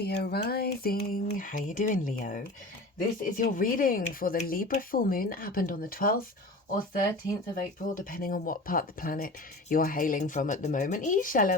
Leo rising. How you doing, Leo? This is your reading for the Libra full moon that happened on the 12th or 13th of April, depending on what part of the planet you're hailing from at the moment. Hello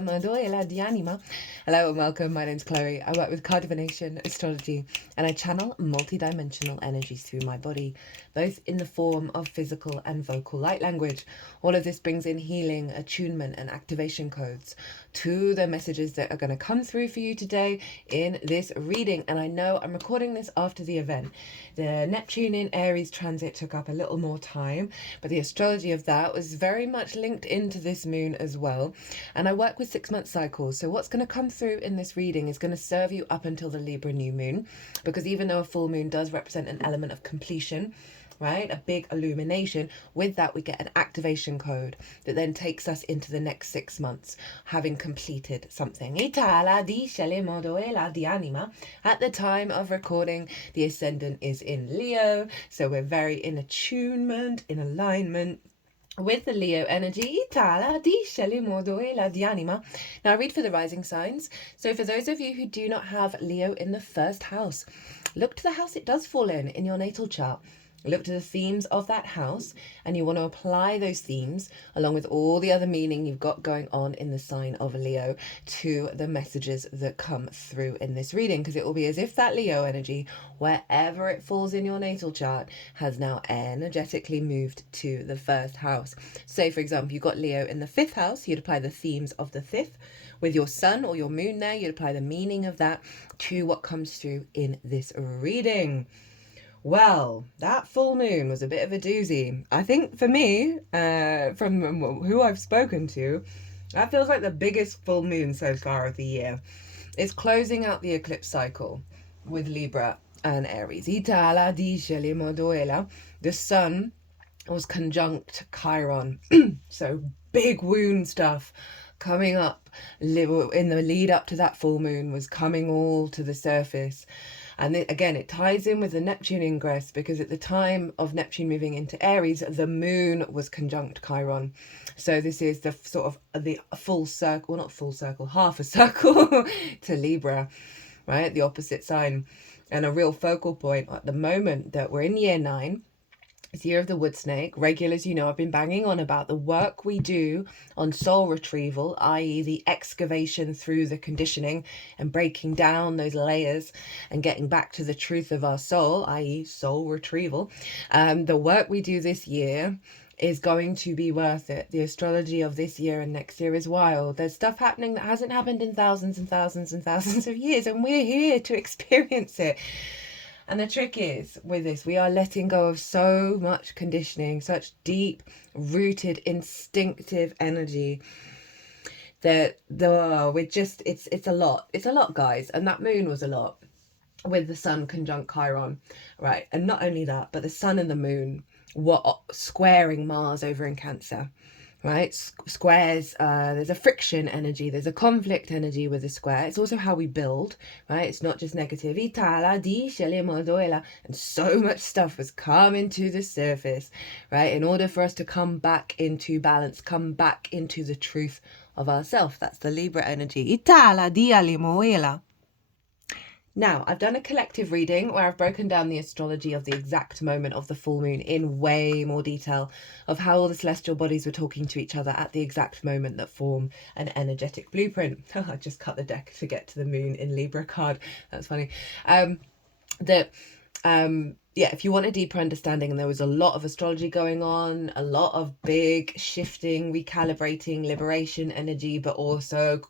and welcome. My name's Chloe. I work with card divination, astrology, and I channel multi-dimensional energies through my body, both in the form of physical and vocal light language. All of this brings in healing, attunement, and activation codes to the messages that are going to come through for you today in this reading. And I know I'm recording this after the event. The Neptune in Aries transit took up a little more time, but the astrology of that was very much linked into this moon as well. And I work with 6-month cycles, so what's going to come through in this reading is going to serve you up until the Libra new moon, because even though a full moon does represent an element of completion, right, a big illumination, with that we get an activation code that then takes us into the next 6 months, having completed something. At the time of recording, the ascendant is in Leo, so we're very in attunement, in alignment with the Leo energy. Now I read for the rising signs. So for those of you who do not have Leo in the first house, look to the house it does fall in your natal chart. Look to the themes of that house, and you want to apply those themes along with all the other meaning you've got going on in the sign of Leo to the messages that come through in this reading, because it will be as if that Leo energy, wherever it falls in your natal chart, has now energetically moved to the first house. Say, for example, you've got Leo in the 5th house, you'd apply the themes of the 5th. With your sun or your moon there, you'd apply the meaning of that to what comes through in this reading. Well, that full moon was a bit of a doozy. I think for me, from who I've spoken to, that feels like the biggest full moon so far of the year. It's closing out the eclipse cycle with Libra and Aries. The sun was conjunct Chiron. So big wound stuff coming up in the lead up to that full moon was coming all to the surface. And again, it ties in with the Neptune ingress, because at the time of Neptune moving into Aries, the moon was conjunct Chiron. So this is the sort of the full circle, well, not full circle, half a circle to Libra, right? The opposite sign. And a real focal point at the moment that we're in year 9. It's year of the wood snake. Regulars, you know, I've been banging on about the work we do on soul retrieval, i.e. the excavation through the conditioning and breaking down those layers and getting back to the truth of our soul, i.e. soul retrieval. The work we do this year is going to be worth it. The astrology of this year and next year is wild. There's stuff happening that hasn't happened in thousands and thousands and thousands of years, and we're here to experience it. And the trick is, with this, we are letting go of so much conditioning, such deep rooted instinctive energy that it's a lot. It's a lot, guys. And that moon was a lot with the sun conjunct Chiron, right? And not only that, but the sun and the moon were squaring Mars over in Cancer. Right, squares, there's a friction energy, there's a conflict energy with a square. It's also how we build, right? It's not just negative. And so much stuff was coming to the surface, right? In order for us to come back into balance, come back into the truth of ourselves. That's the Libra energy. Now, I've done a collective reading where I've broken down the astrology of the exact moment of the full moon in way more detail, of how all the celestial bodies were talking to each other at the exact moment that form an energetic blueprint. I just cut the deck to get to the moon in Libra card. That's funny. If you want a deeper understanding, and there was a lot of astrology going on, a lot of big shifting, recalibrating, liberation energy, but also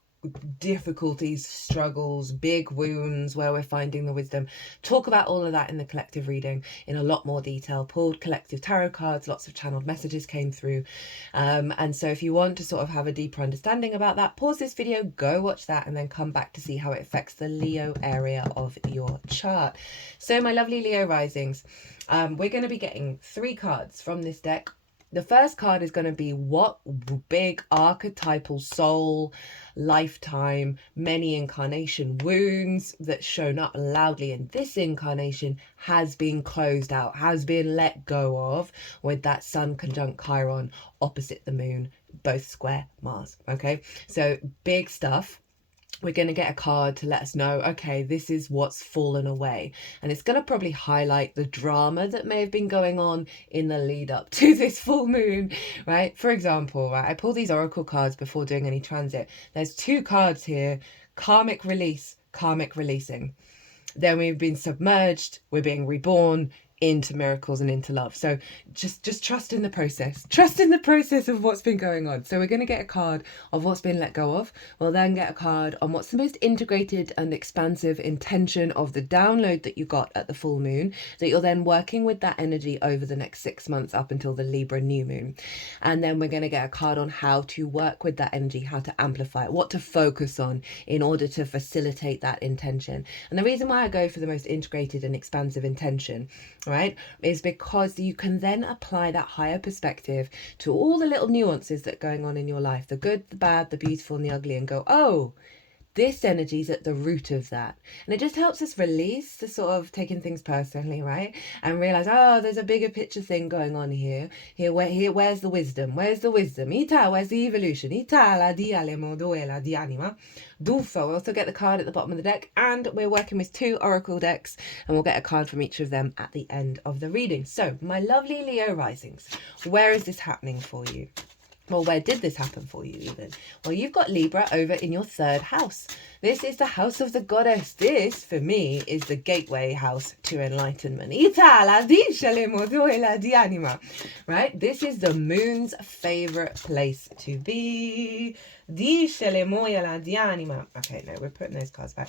difficulties, struggles, big wounds where we're finding the wisdom. Talk about all of that in the collective reading in a lot more detail. Pulled collective tarot cards, lots of channeled messages came through, and so if you want to sort of have a deeper understanding about that, pause this video, go watch that, and then come back to see how it affects the Leo area of your chart. So my lovely Leo risings, we're going to be getting 3 cards from this deck. The first card is going to be what big archetypal soul, lifetime, many incarnation wounds that's shown up loudly in this incarnation has been closed out, has been let go of with that sun conjunct Chiron opposite the moon, both square Mars. Okay, so big stuff. we're going to get a card to let us know, okay, this is what's fallen away. And it's going to probably highlight the drama that may have been going on in the lead up to this full moon, right? For example, right, I pull these oracle cards before doing any transit. There's 2 cards here: karmic release, karmic releasing. Then we've been submerged, we're being reborn into miracles and into love. So just trust in the process. Trust in the process of what's been going on. So we're going to get a card of what's been let go of. We'll then get a card on what's the most integrated and expansive intention of the download that you got at the full moon, that you're then working with that energy over the next 6 months up until the Libra new moon. And then we're going to get a card on how to work with that energy, how to amplify it, what to focus on in order to facilitate that intention. And the reason why I go for the most integrated and expansive intention, right, is because you can then apply that higher perspective to all the little nuances that are going on in your life, the good, the bad, the beautiful and the ugly, and go, oh, this energy is at the root of that. And it just helps us release the sort of taking things personally, right? And realize, oh, there's a bigger picture thing going on here. Where's the wisdom? Where's the wisdom? Ita, where's the evolution? Ita, la di la di anima. Dulfo. We'll also get the card at the bottom of the deck, and we're working with 2 oracle decks, and we'll get a card from each of them at the end of the reading. So, my lovely Leo risings, where is this happening for you? Well, where did this happen for you even? Well, you've got Libra over in your 3rd house. This is the house of the goddess. This, for me, is the gateway house to enlightenment. Right? This is the moon's favourite place to be. Okay, no, we're putting those cards back.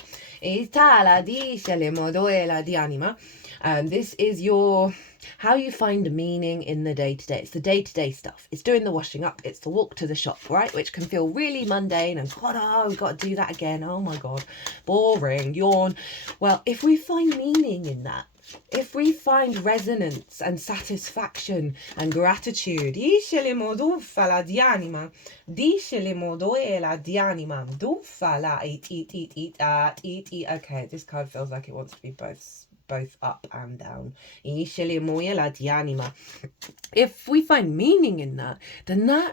This is your how you find meaning in the day-to-day. It's the day-to-day stuff. It's doing the washing up. It's the walk to the shop, right? Which can feel really mundane and, God, oh, we've got to do that again. Oh, my God. Boring. Yawn. Well, if we find meaning in that, if we find resonance and satisfaction and gratitude, okay, this card feels like it wants to be both up and down. If we find meaning in that, then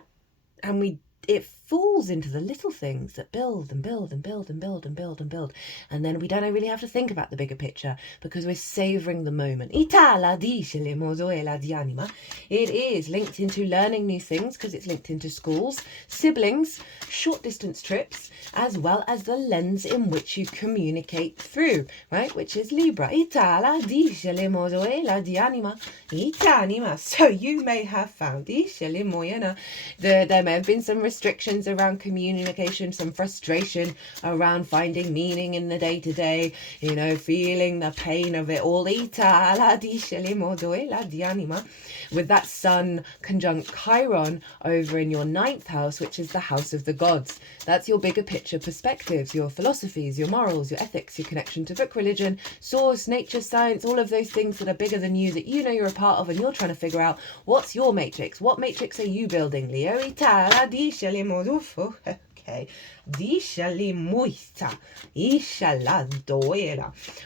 it falls into the little things that build and build and build and build and build and build. And then we don't really have to think about the bigger picture because we're savouring the moment. It is linked into learning new things because it's linked into schools, siblings, short distance trips, as well as the lens in which you communicate through, right? Which is Libra. So you may have found there may have been some restrictions around communication, some frustration around finding meaning in the day-to-day, feeling the pain of it all. With that sun conjunct Chiron over in your 9th house, which is the house of the gods. That's your bigger picture perspectives, your philosophies, your morals, your ethics, your connection to book religion, source, nature, science, all of those things that are bigger than you that you're a part of, and you're trying to figure out what's your matrix. What matrix are you building, Leo? Okay.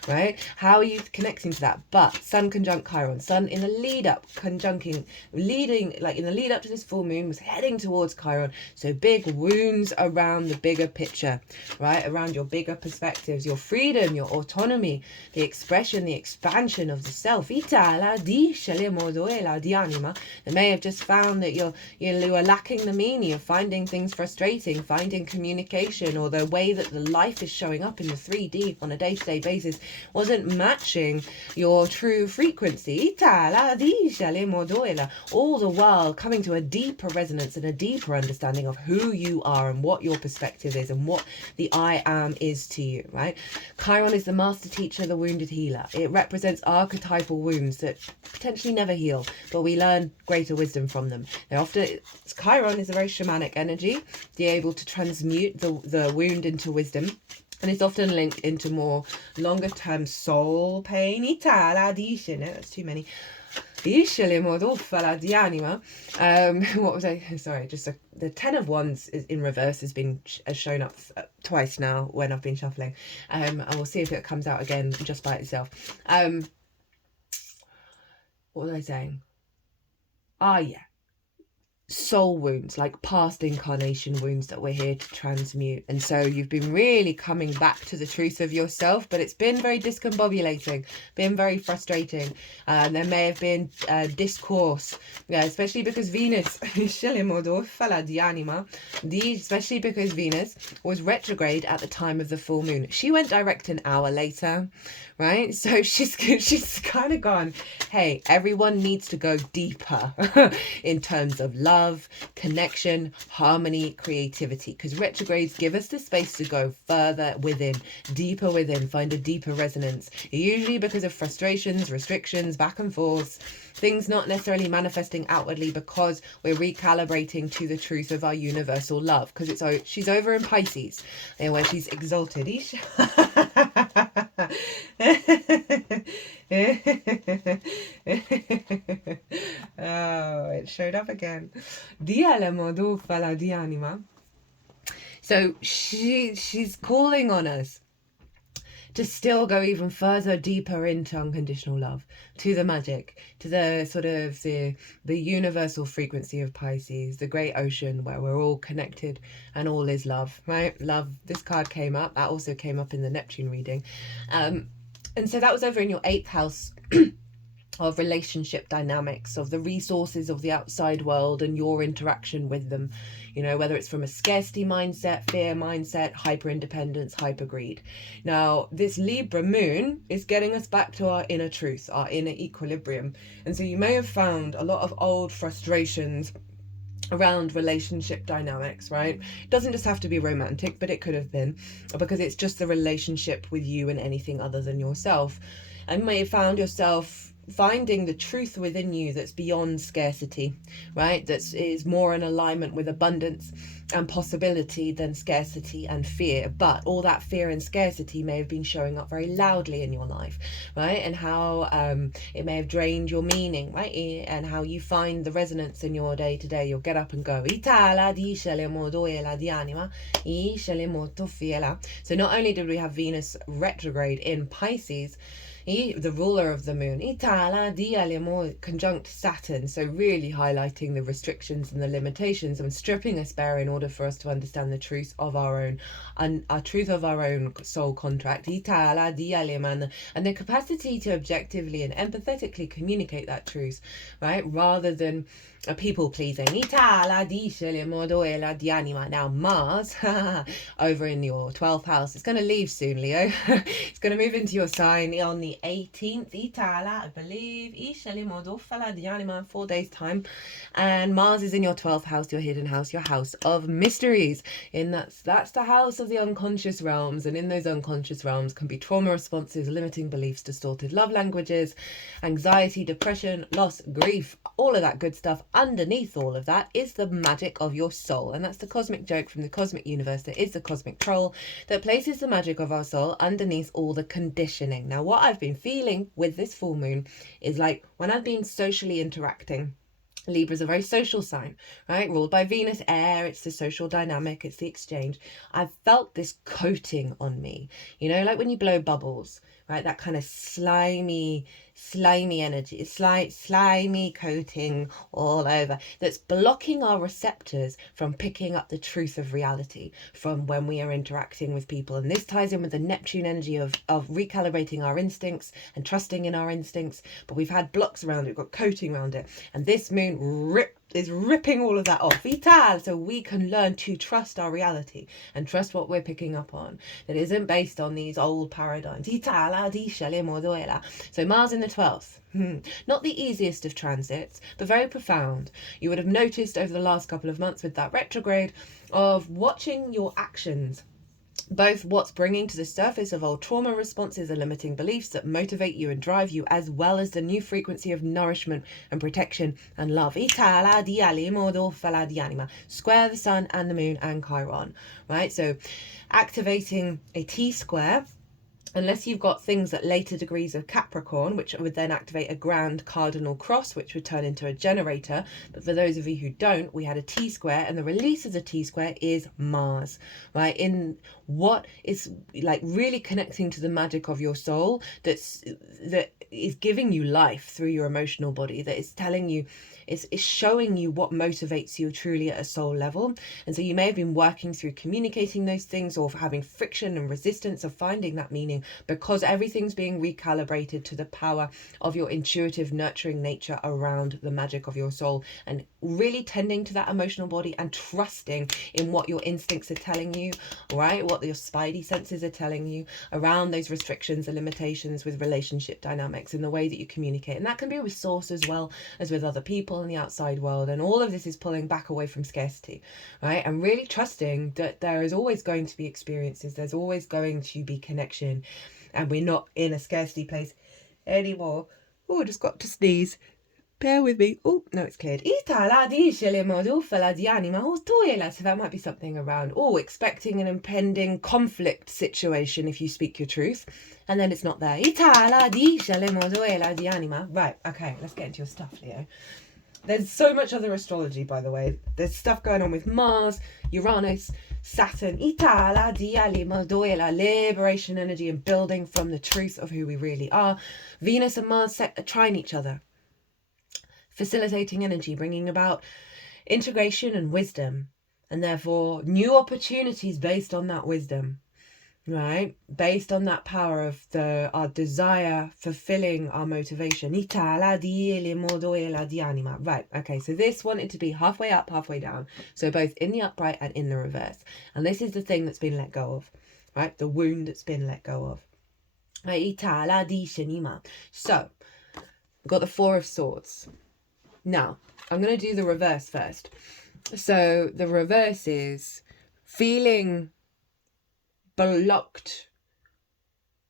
Right? How are you connecting to that? But sun conjunct Chiron, sun in the lead up, leading, like in the lead up to this full moon, was heading towards Chiron. So big wounds around the bigger picture, right? Around your bigger perspectives, your freedom, your autonomy, the expression, the expansion of the self. They may have just found that you are lacking the meaning of finding things frustrating, finding communication, or the way that the life is showing up in the 3D on a day-to-day basis wasn't matching your true frequency. All the while coming to a deeper resonance and a deeper understanding of who you are and what your perspective is and what the I am is to you, right? Chiron is the master teacher, the wounded healer. It represents archetypal wounds that potentially never heal, but we learn greater wisdom from them. Chiron is a very shamanic energy, be able to transmute the wound into wisdom, and it's often linked into more longer term soul pain. That's too many. What was I? Sorry, the 10 of Wands is in reverse has shown up twice now when I've been shuffling. And we'll see if it comes out again just by itself. What was I saying? Yeah. soul wounds, like past incarnation wounds that we're here to transmute. And so you've been really coming back to the truth of yourself, but it's been very discombobulating, been very frustrating. There may have been discourse, especially because Venus, especially because Venus was retrograde at the time of the full moon. She went direct an hour later, right? So she's kind of gone, hey, everyone needs to go deeper in terms of love, connection, harmony, creativity, because retrogrades give us the space to go further within, deeper within, find a deeper resonance, usually because of frustrations, restrictions, back and forth, things not necessarily manifesting outwardly, because we're recalibrating to the truth of our universal love, because she's over in Pisces, and where she's exalted. Oh, it showed up again. So she's calling on us to still go even further, deeper into unconditional love, to the magic, to the sort of the universal frequency of Pisces, the great ocean where we're all connected and all is love, right? Love. This card came up. That also came up in the Neptune reading. And so that was over in your 8th house of relationship dynamics, of the resources of the outside world and your interaction with them, you know, whether it's from a scarcity mindset, fear mindset, hyper independence, hyper greed. Now this Libra moon is getting us back to our inner truth, our inner equilibrium. And so you may have found a lot of old frustrations around relationship dynamics, right? It doesn't just have to be romantic, but it could have been, because it's just the relationship with you and anything other than yourself. And you may have found yourself finding the truth within you that's beyond scarcity, right? That is more in alignment with abundance and possibility than scarcity and fear. But all that fear and scarcity may have been showing up very loudly in your life, right? And how it may have drained your meaning, right? And how you find the resonance in your day to day. You'll get up and go, so not only did we have Venus retrograde in Pisces, the ruler of the moon, conjunct Saturn, so really highlighting the restrictions and the limitations and stripping us bare in order for us to understand the truth of our own, and our truth of our own soul contract, and the capacity to objectively and empathetically communicate that truth, right, rather than people pleasing. Now Mars over in your 12th house, it's going to leave soon, Leo. It's going to move into your sign on the 18th, I believe, 4 days time. And Mars is in your 12th house, your hidden house, your house of mysteries. And that's the house of the unconscious realms. And in those unconscious realms can be trauma responses, limiting beliefs, distorted love languages, anxiety, depression, loss, grief, all of that good stuff. Underneath all of that is the magic of your soul. And that's the cosmic joke from the cosmic universe. There is the cosmic troll that places the magic of our soul underneath all the conditioning. Now, what I've been feeling with this full moon is like when I've been socially interacting. Libra is a very social sign, right? Ruled by Venus, air, it's the social dynamic, it's the exchange. I've felt this coating on me, you know, like when you blow bubbles, right? That kind of slimy energy, slimy coating all over that's blocking our receptors from picking up the truth of reality from when we are interacting with people. And this ties in with the Neptune energy of recalibrating our instincts and trusting in our instincts. But we've had blocks around it, we've got coating around it. And this moon is ripping all of that off. Vital, so we can learn to trust our reality and trust what we're picking up on that isn't based on these old paradigms. So Mars in the 12th. Not the easiest of transits, but very profound. You would have noticed over the last couple of months with that retrograde of watching your actions, both what's bringing to the surface of old trauma responses and limiting beliefs that motivate you and drive you, as well as the new frequency of nourishment and protection and love. Square the sun and the moon and Chiron, right? So activating a T square unless you've got things at later degrees of Capricorn, which would then activate a grand cardinal cross, which would turn into a generator. But for those of you who don't, we had a T-square, and the release of the T-square is Mars, right? In what is like really connecting to the magic of your soul, that is giving you life through your emotional body, that is telling you, it's showing you what motivates you truly at a soul level. And so you may have been working through communicating those things, or having friction and resistance of finding that meaning, because everything's being recalibrated to the power of your intuitive, nurturing nature around the magic of your soul, and really tending to that emotional body and trusting in what your instincts are telling you, right? What your spidey senses are telling you around those restrictions and limitations with relationship dynamics and the way that you communicate. And that can be with source as well as with other people in the outside world. And all of this is pulling back away from scarcity, right? And really trusting that there is always going to be experiences, there's always going to be connection, and we're not in a scarcity place anymore. Oh, I just got to sneeze. Bear with me. Oh, no, it's cleared. So that might be something around, expecting an impending conflict situation if you speak your truth, and then it's not there. Right, okay, let's get into your stuff, Leo. There's so much other astrology, by the way. There's stuff going on with Mars, Uranus, Saturn, liberation energy and building from the truth of who we really are. Venus and Mars trine each other, facilitating energy, bringing about integration and wisdom, and therefore new opportunities based on that wisdom, right? Based on that power of our desire, fulfilling our motivation. Right, okay, so this wanted to be halfway up, halfway down. So both in the upright and in the reverse. And this is the thing that's been let go of, right? The wound that's been let go of. So, we've got the Four of Swords. Now, I'm going to do the reverse first. So the reverse is feeling blocked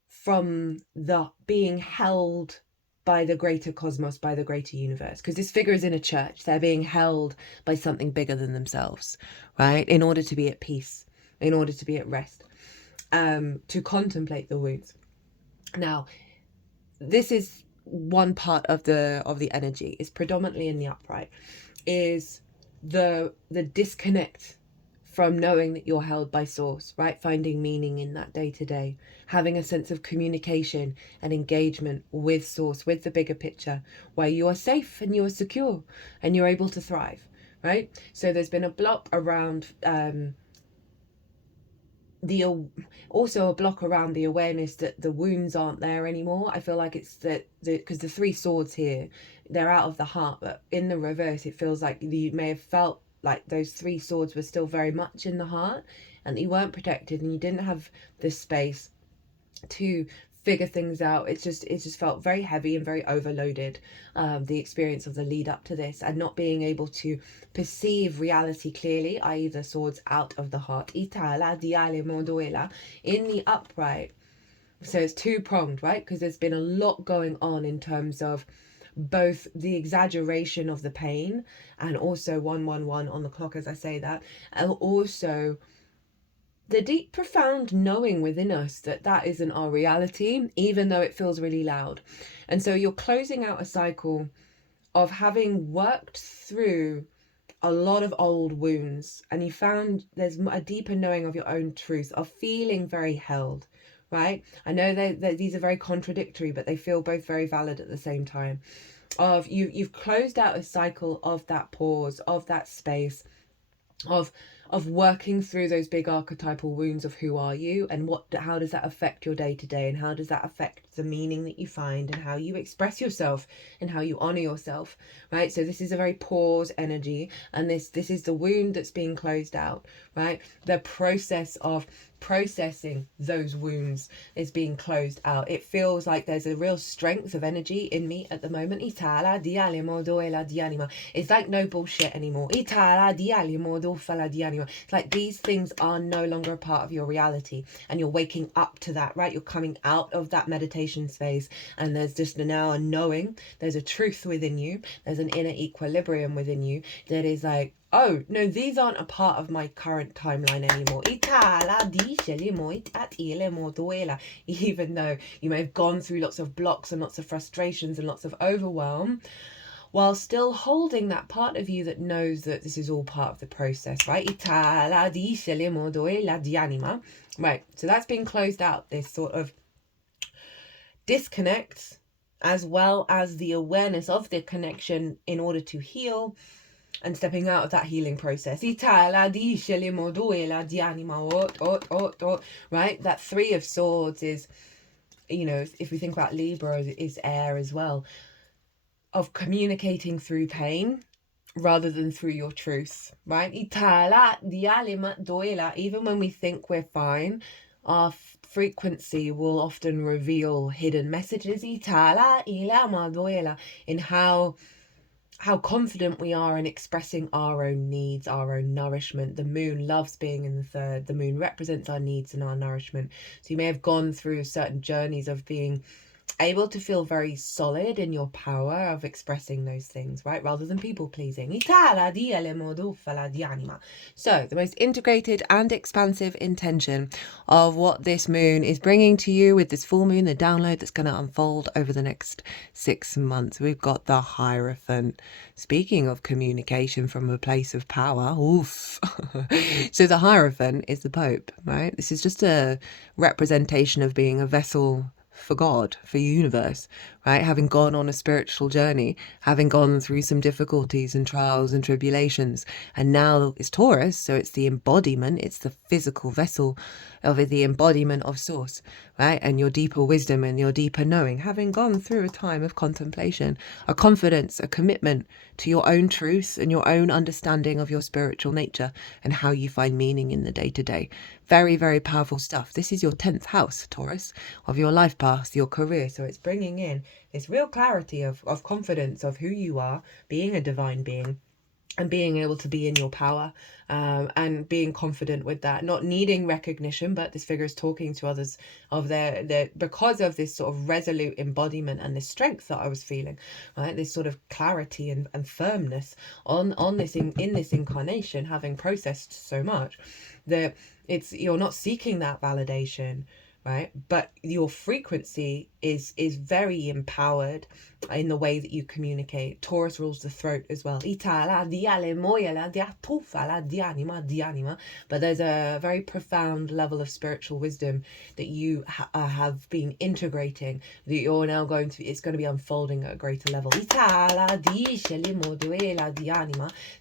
from the being held by the greater cosmos, by the greater universe. Because this figure is in a church. They're being held by something bigger than themselves, right? In order to be at peace, in order to be at rest, to contemplate the wounds. Now, this is one part of the energy, is predominantly in the upright, is the disconnect from knowing that you're held by source, right? Finding meaning in that day to day, having a sense of communication and engagement with source, with the bigger picture, where you are safe and you are secure and you're able to thrive, right? So there's been a block around also a block around the awareness that the wounds aren't there anymore. I feel like it's that because the three swords here, they're out of the heart, but in the reverse it feels like you may have felt like those three swords were still very much in the heart, and you weren't protected and you didn't have the space to figure things out. It just felt very heavy and very overloaded, the experience of the lead up to this, and not being able to perceive reality clearly, i.e. the swords out of the heart. In the upright, so it's two-pronged, right? Because there's been a lot going on in terms of both the exaggeration of the pain, and also 111 on the clock as I say that, and also the deep, profound knowing within us that that isn't our reality, even though it feels really loud. And so you're closing out a cycle of having worked through a lot of old wounds, and you found there's a deeper knowing of your own truth, of feeling very held, right? I know that these are very contradictory, but they feel both very valid at the same time. Of you've closed out a cycle of that pause, of that space, of working through those big archetypal wounds of who are you, and how does that affect your day to day, and how does that affect the meaning that you find, and how you express yourself, and how you honor yourself, right? So this is a very pause energy, and this is the wound that's being closed out, right? The process of processing those wounds is being closed out. It feels like there's a real strength of energy in me at the moment. It's like no bullshit anymore. It's like these things are no longer a part of your reality, and you're waking up to that, right? You're coming out of that meditation space, and there's just now a knowing, there's a truth within you, there's an inner equilibrium within you that is like, oh, no, these aren't a part of my current timeline anymore. Even though you may have gone through lots of blocks and lots of frustrations and lots of overwhelm, while still holding that part of you that knows that this is all part of the process, right? Right, so that's been closed out, this sort of disconnect, as well as the awareness of the connection in order to heal and stepping out of that healing process. Right, that Three of Swords is, you know, if we think about Libra, is air as well, of communicating through pain rather than through your truth, right? Even when we think we're fine, our frequency will often reveal hidden messages in how confident we are in expressing our own needs, our own nourishment. The moon loves being in the third. The moon represents our needs and our nourishment. So you may have gone through certain journeys of being able to feel very solid in your power of expressing those things, right? Rather than people pleasing. So the most integrated and expansive intention of what this moon is bringing to you with this full moon, the download that's going to unfold over the next 6 months. We've got the Hierophant. Speaking of communication from a place of power, oof. So the Hierophant is the Pope, right? This is just a representation of being a vessel for God, for universe, right? Having gone on a spiritual journey, having gone through some difficulties and trials and tribulations, and now it's Taurus, so it's the embodiment, it's the physical vessel of the embodiment of Source, right? And your deeper wisdom and your deeper knowing, having gone through a time of contemplation, a confidence, a commitment to your own truth and your own understanding of your spiritual nature and how you find meaning in the day-to-day. Very, very powerful stuff. This is your 10th house, Taurus, of your life path, your career. So it's bringing in this real clarity of confidence of who you are, being a divine being, and being able to be in your power, and being confident with that, not needing recognition, but this figure is talking to others of their because of this sort of resolute embodiment and this strength that I was feeling, right? This sort of clarity and firmness on this in this incarnation, having processed so much that you're not seeking that validation, right? But your frequency is very empowered in the way that you communicate. Taurus rules the throat as well. But there's a very profound level of spiritual wisdom that you have been integrating, that you're now it's going to be unfolding at a greater level. It's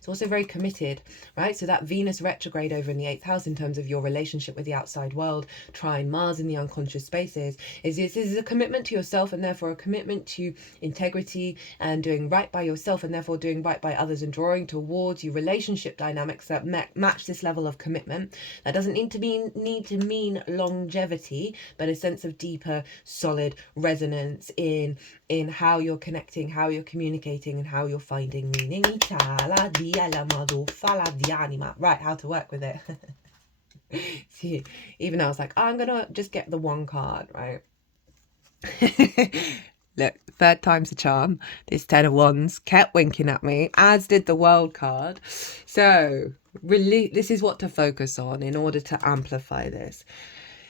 also very committed, right? So that Venus retrograde over in the 8th house in terms of your relationship with the outside world, trine Mars in the unconscious spaces, this is a commitment to yourself, and therefore a commitment to integrity and doing right by yourself, and therefore doing right by others, and drawing towards you relationship dynamics that match this level of commitment. That doesn't need to mean longevity, but a sense of deeper, solid resonance in how you're connecting, how you're communicating, and how you're finding meaning. Right, how to work with it. See, even I was like, I'm gonna just get the one card, right? Look, third time's a charm. This 10 of Wands kept winking at me, as did the World card. So really, this is what to focus on in order to amplify this.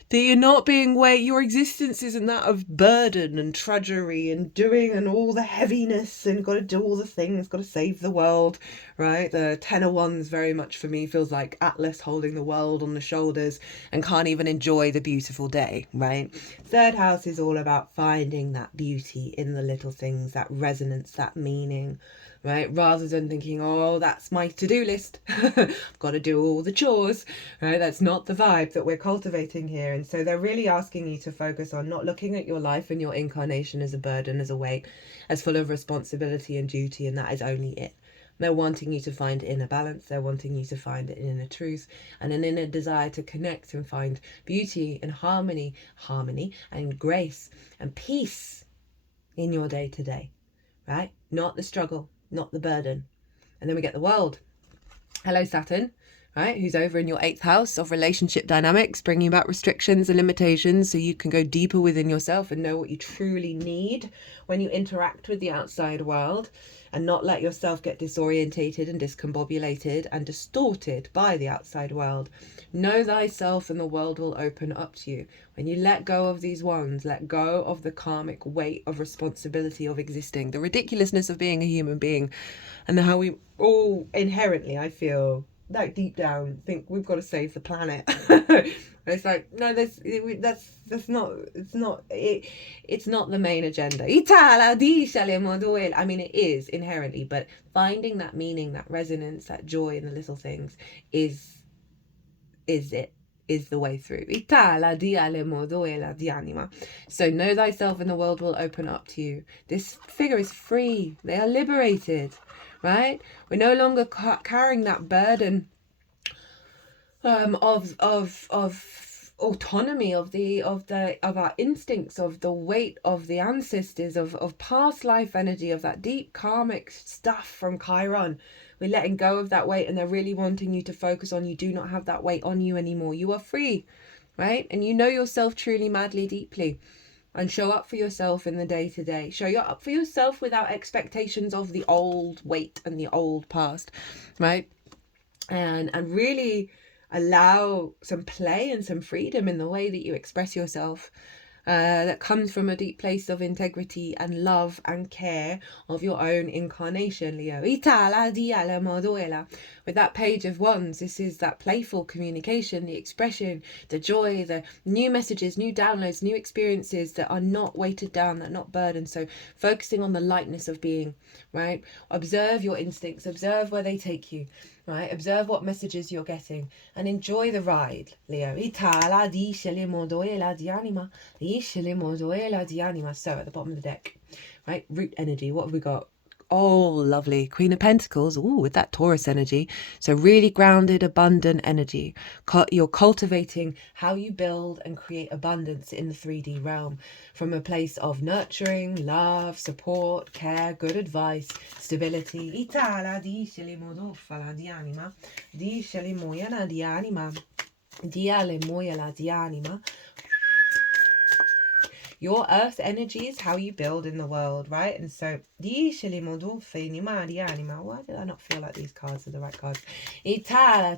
That you're not being your existence isn't that of burden and trudgery and doing and all the heaviness and got to do all the things, got to save the world, right? The 10 of Wands very much for me feels like Atlas holding the world on the shoulders and can't even enjoy the beautiful day, right? Third house is all about finding that beauty in the little things, that resonance, that meaning, right? Rather than thinking, oh, that's my to-do list. I've got to do all the chores, right? That's not the vibe that we're cultivating here. And so they're really asking you to focus on not looking at your life and your incarnation as a burden, as a weight, as full of responsibility and duty, and that is only it. They're wanting you to find inner balance. They're wanting you to find an inner truth and an inner desire to connect and find beauty and harmony and grace and peace in your day-to-day, right? Not the struggle, not the burden. And then we get the World. Hello, Saturn, right? Who's over in your 8th house of relationship dynamics, bringing back restrictions and limitations so you can go deeper within yourself and know what you truly need when you interact with the outside world, and not let yourself get disorientated and discombobulated and distorted by the outside world. Know thyself and the world will open up to you. When you let go of these wands, let go of the karmic weight of responsibility of existing, the ridiculousness of being a human being, and how we all inherently, I feel, like deep down, think we've got to save the planet. It's like, no, that's not, it's not the main agenda. I mean, it is inherently, but finding that meaning, that resonance, that joy in the little things is the way through. So know thyself and the world will open up to you. This figure is free. They are liberated, right? We're no longer carrying that burden of autonomy, of our instincts, of the weight of the ancestors, of past life energy, of that deep karmic stuff from Chiron. We're letting go of that weight, and they're really wanting you to focus on, you do not have that weight on you anymore. You are free, right? And you know yourself truly, madly, deeply, and show up for yourself in the day-to-day. Show up for yourself without expectations of the old weight and the old past, right? And really allow some play and some freedom in the way that you express yourself, that comes from a deep place of integrity and love and care of your own incarnation, Leo. With that Page of Wands, this is that playful communication, the expression, the joy, the new messages, new downloads, new experiences that are not weighted down, that are not burdened. So focusing on the lightness of being, right? Observe your instincts, observe where they take you. Right, observe what messages you're getting and enjoy the ride, Leo. So at the bottom of the deck, right, root energy, what have we got? Oh, lovely. Queen of Pentacles. Ooh, with that Taurus energy. So really grounded, abundant energy. You're cultivating how you build and create abundance in the 3D realm from a place of nurturing, love, support, care, good advice, stability. Your earth energy is how you build in the world, right? And so, why did I not feel like these cards are the right cards?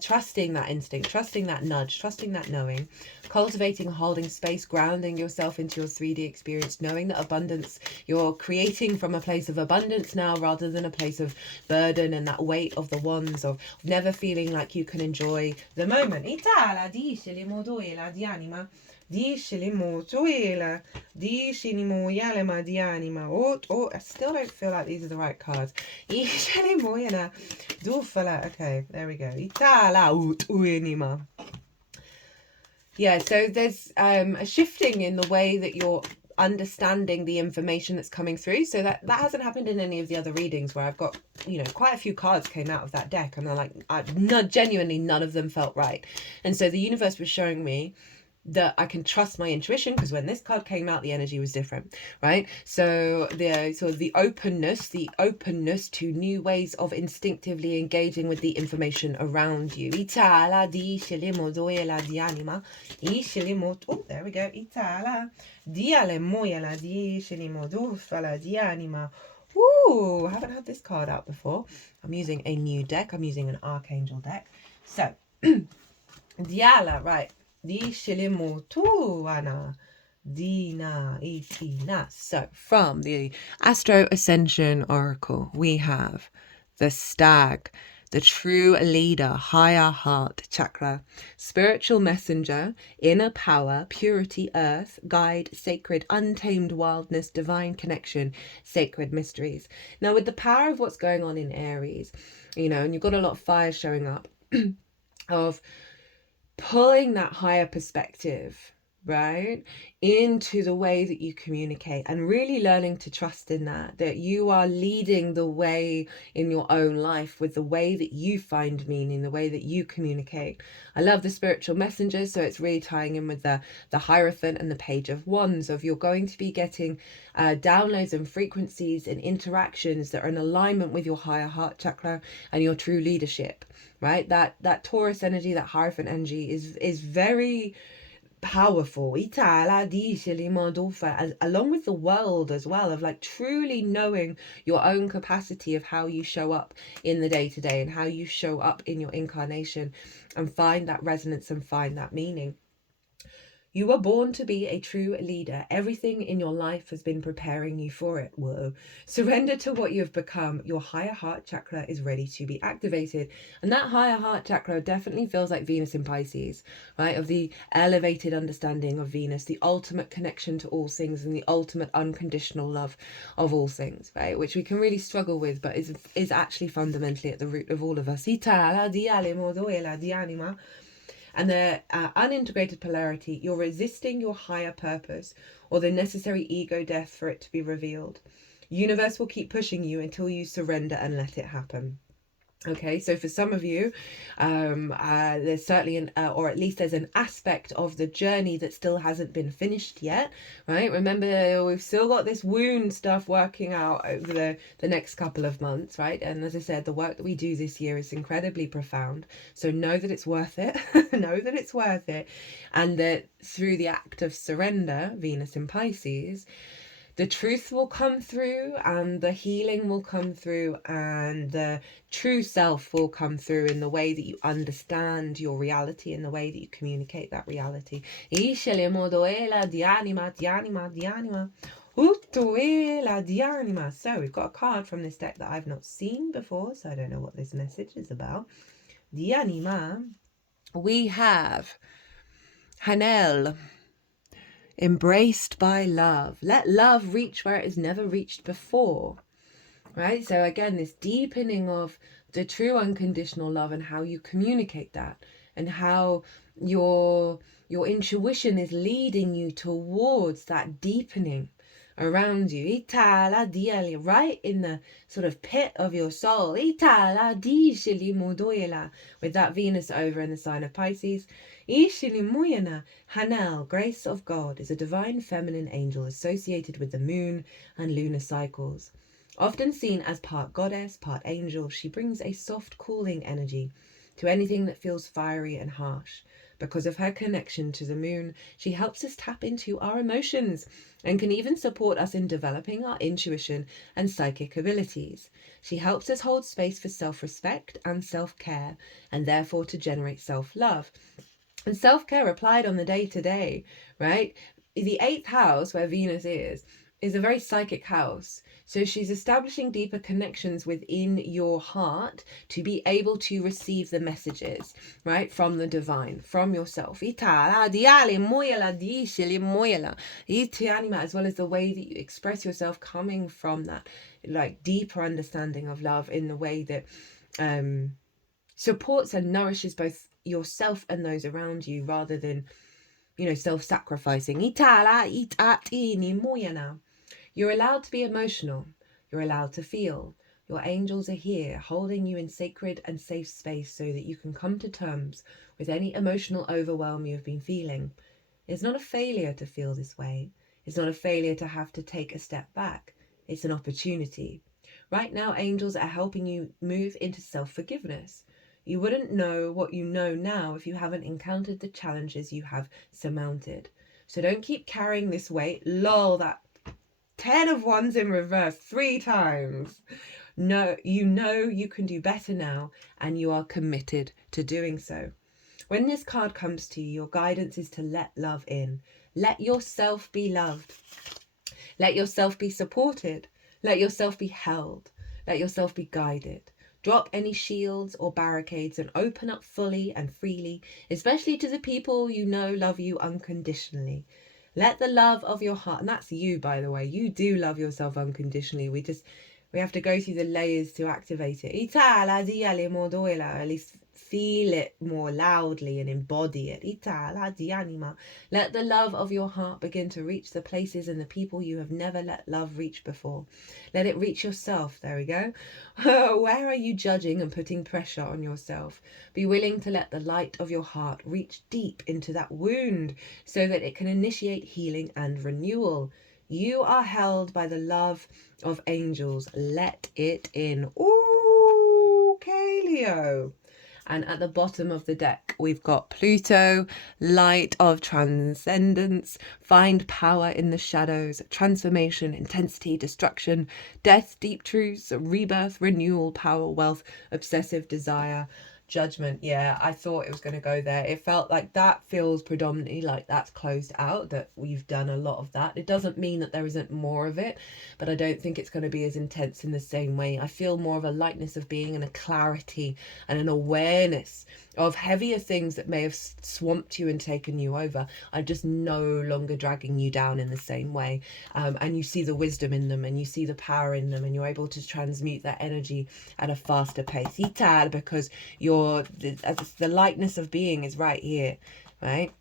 Trusting that instinct, trusting that nudge, trusting that knowing, cultivating, holding space, grounding yourself into your 3D experience, knowing that abundance, you're creating from a place of abundance now rather than a place of burden and that weight of the wands, of never feeling like you can enjoy the moment. I still don't feel like these are the right cards. Okay, there we go. Yeah, so there's a shifting in the way that you're understanding the information that's coming through. So that hasn't happened in any of the other readings where I've got, quite a few cards came out of that deck and they're like, genuinely none of them felt right. And so the universe was showing me that I can trust my intuition, because when this card came out, the energy was different, right? So the openness to new ways of instinctively engaging with the information around you. Oh, there we go. Ooh, I haven't had this card out before. I'm using a new deck. I'm using an Archangel deck. So, Diala, right. So from the Astro Ascension Oracle, we have the Stag, the true leader, higher heart chakra, spiritual messenger, inner power, purity, earth, guide, sacred, untamed wildness, divine connection, sacred mysteries. Now with the power of what's going on in Aries, and you've got a lot of fire showing up of pulling that higher perspective, right, into the way that you communicate, and really learning to trust in that you are leading the way in your own life with the way that you find meaning, the way that you communicate. I love the spiritual messengers, so it's really tying in with the Hierophant and the Page of Wands, of you're going to be getting downloads and frequencies and interactions that are in alignment with your higher heart chakra and your true leadership, right? That Taurus energy, that Hierophant energy is very powerful, along with the world as well, of like truly knowing your own capacity of how you show up in the day-to-day and how you show up in your incarnation, and find that resonance and find that meaning. You were born to be a true leader. Everything in your life has been preparing you for it. Whoa. Surrender to what you've become. Your higher heart chakra is ready to be activated. And that higher heart chakra definitely feels like Venus in Pisces, right? Of the elevated understanding of Venus, the ultimate connection to all things and the ultimate unconditional love of all things, right? Which we can really struggle with, but is actually fundamentally at the root of all of us. And the unintegrated polarity, you're resisting your higher purpose or the necessary ego death for it to be revealed. Universe will keep pushing you until you surrender and let it happen. Okay, so for some of you, there's certainly or at least there's an aspect of the journey that still hasn't been finished yet, right? Remember, we've still got this wound stuff working out over the next couple of months, right? And as I said, the work that we do this year is incredibly profound. So know that it's worth it. Know that it's worth it. And that through the act of surrender, Venus in Pisces, the truth will come through and the healing will come through and the true self will come through in the way that you understand your reality and the way that you communicate that reality. So we've got a card from this deck that I've not seen before, so I don't know what this message is about. Dianima. We have Hanel. Embraced by love. Let love reach where it has never reached before. Right? So again, this deepening of the true unconditional love and how you communicate that, and how your intuition is leading you towards that deepening around you. Right in the sort of pit of your soul. With that Venus over in the sign of Pisces. Hanel, grace of God, is a divine feminine angel associated with the moon and lunar cycles. Often seen as part goddess, part angel, she brings a soft, cooling energy to anything that feels fiery and harsh. Because of her connection to the moon, she helps us tap into our emotions and can even support us in developing our intuition and psychic abilities. She helps us hold space for self-respect and self-care, and therefore to generate self-love. And self-care applied on the day-to-day, right? The 8th house, where Venus is a very psychic house. So she's establishing deeper connections within your heart to be able to receive the messages, right, from the divine, from yourself. As well as the way that you express yourself, coming from that like deeper understanding of love in the way that supports and nourishes both yourself and those around you, rather than, self-sacrificing. You're allowed to be emotional. You're allowed to feel. Your angels are here, holding you in sacred and safe space so that you can come to terms with any emotional overwhelm you've been feeling. It's not a failure to feel this way. It's not a failure to have to take a step back. It's an opportunity. Right now, angels are helping you move into self-forgiveness. You wouldn't know what you know now if you haven't encountered the challenges you have surmounted. So don't keep carrying this weight. Lol, that 10 of Wands in reverse 3 times. No, you can do better now, and you are committed to doing so. When this card comes to you, your guidance is to let love in. Let yourself be loved. Let yourself be supported. Let yourself be held. Let yourself be guided. Drop any shields or barricades and open up fully and freely, especially to the people you know love you unconditionally. Let the love of your heart, and that's you, by the way, you do love yourself unconditionally. We have to go through the layers to activate it. At least feel it more loudly and embody it. Let the love of your heart begin to reach the places and the people you have never let love reach before. Let it reach yourself. There we go. Where are you judging and putting pressure on yourself? Be willing to let the light of your heart reach deep into that wound so that it can initiate healing and renewal. You are held by the love of angels. Let it in. Ooh, okay, Leo. And at the bottom of the deck, we've got Pluto, light of transcendence, find power in the shadows, transformation, intensity, destruction, death, deep truths, rebirth, renewal, power, wealth, obsessive desire, judgment. Yeah, I thought it was going to go there. It felt like that feels predominantly like that's closed out, that we've done a lot of that. It doesn't mean that there isn't more of it, but I don't think it's going to be as intense in the same way. I feel more of a lightness of being and a clarity and an awareness of heavier things that may have swamped you and taken you over are just no longer dragging you down in the same way. And you see the wisdom in them and you see the power in them, and you're able to transmute that energy at a faster pace. Because the lightness of being is right here, right?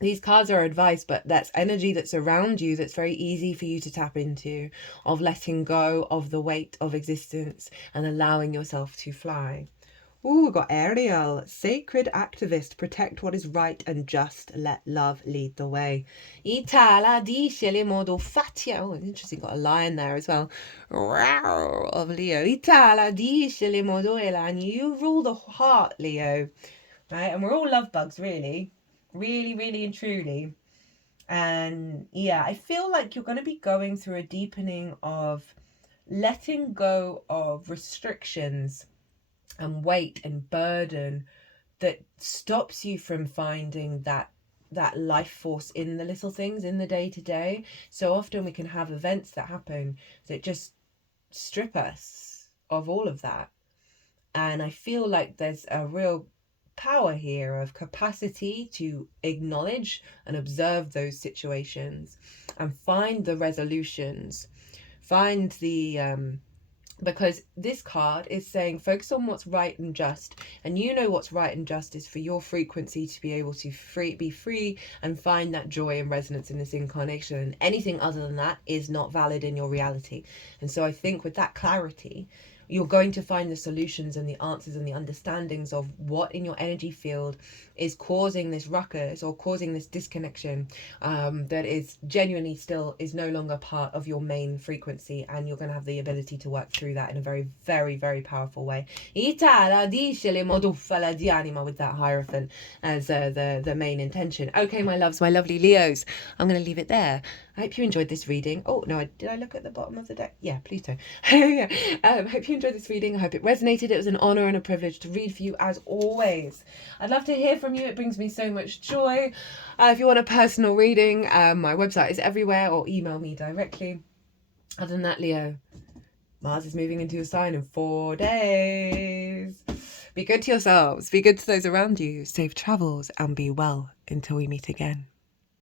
These cards are advice, but that's energy that's around you that's very easy for you to tap into, of letting go of the weight of existence and allowing yourself to fly. Ooh, we've got Ariel, sacred activist, protect what is right and just, let love lead the way. Itala dice le modo fatia. Oh, interesting, got a lion there as well. Of Leo. Itala dice le modo elan. You rule the heart, Leo. Right, and we're all love bugs, really. Really, really and truly. And yeah, I feel like you're going to be going through a deepening of letting go of restrictions and weight and burden that stops you from finding that life force in the little things in the day-to-day. So often we can have events that happen that just strip us of all of that. And I feel like there's a real power here of capacity to acknowledge and observe those situations and find the resolutions, find the because this card is saying focus on what's right and just, and you know what's right and just is for your frequency to be able to be free and find that joy and resonance in this incarnation, and anything other than that is not valid in your reality. And so I think with that clarity, you're going to find the solutions and the answers and the understandings of what in your energy field is causing this ruckus or causing this disconnection that is genuinely still is no longer part of your main frequency, and you're going to have the ability to work through that in a very, very, very powerful way. With that Hierophant as the main intention. Okay, my loves, my lovely Leos, I'm going to leave it there. I hope you enjoyed this reading. Oh, no, did I look at the bottom of the deck? Yeah, Pluto. Yeah. Hope you enjoyed this reading. I hope it resonated. It was an honour and a privilege to read for you as always. I'd love to hear from you. It brings me so much joy. If you want a personal reading, my website is everywhere, or email me directly. Other than that, Leo, Mars is moving into your sign in 4 days. Be good to yourselves. Be good to those around you. Safe travels and be well until we meet again.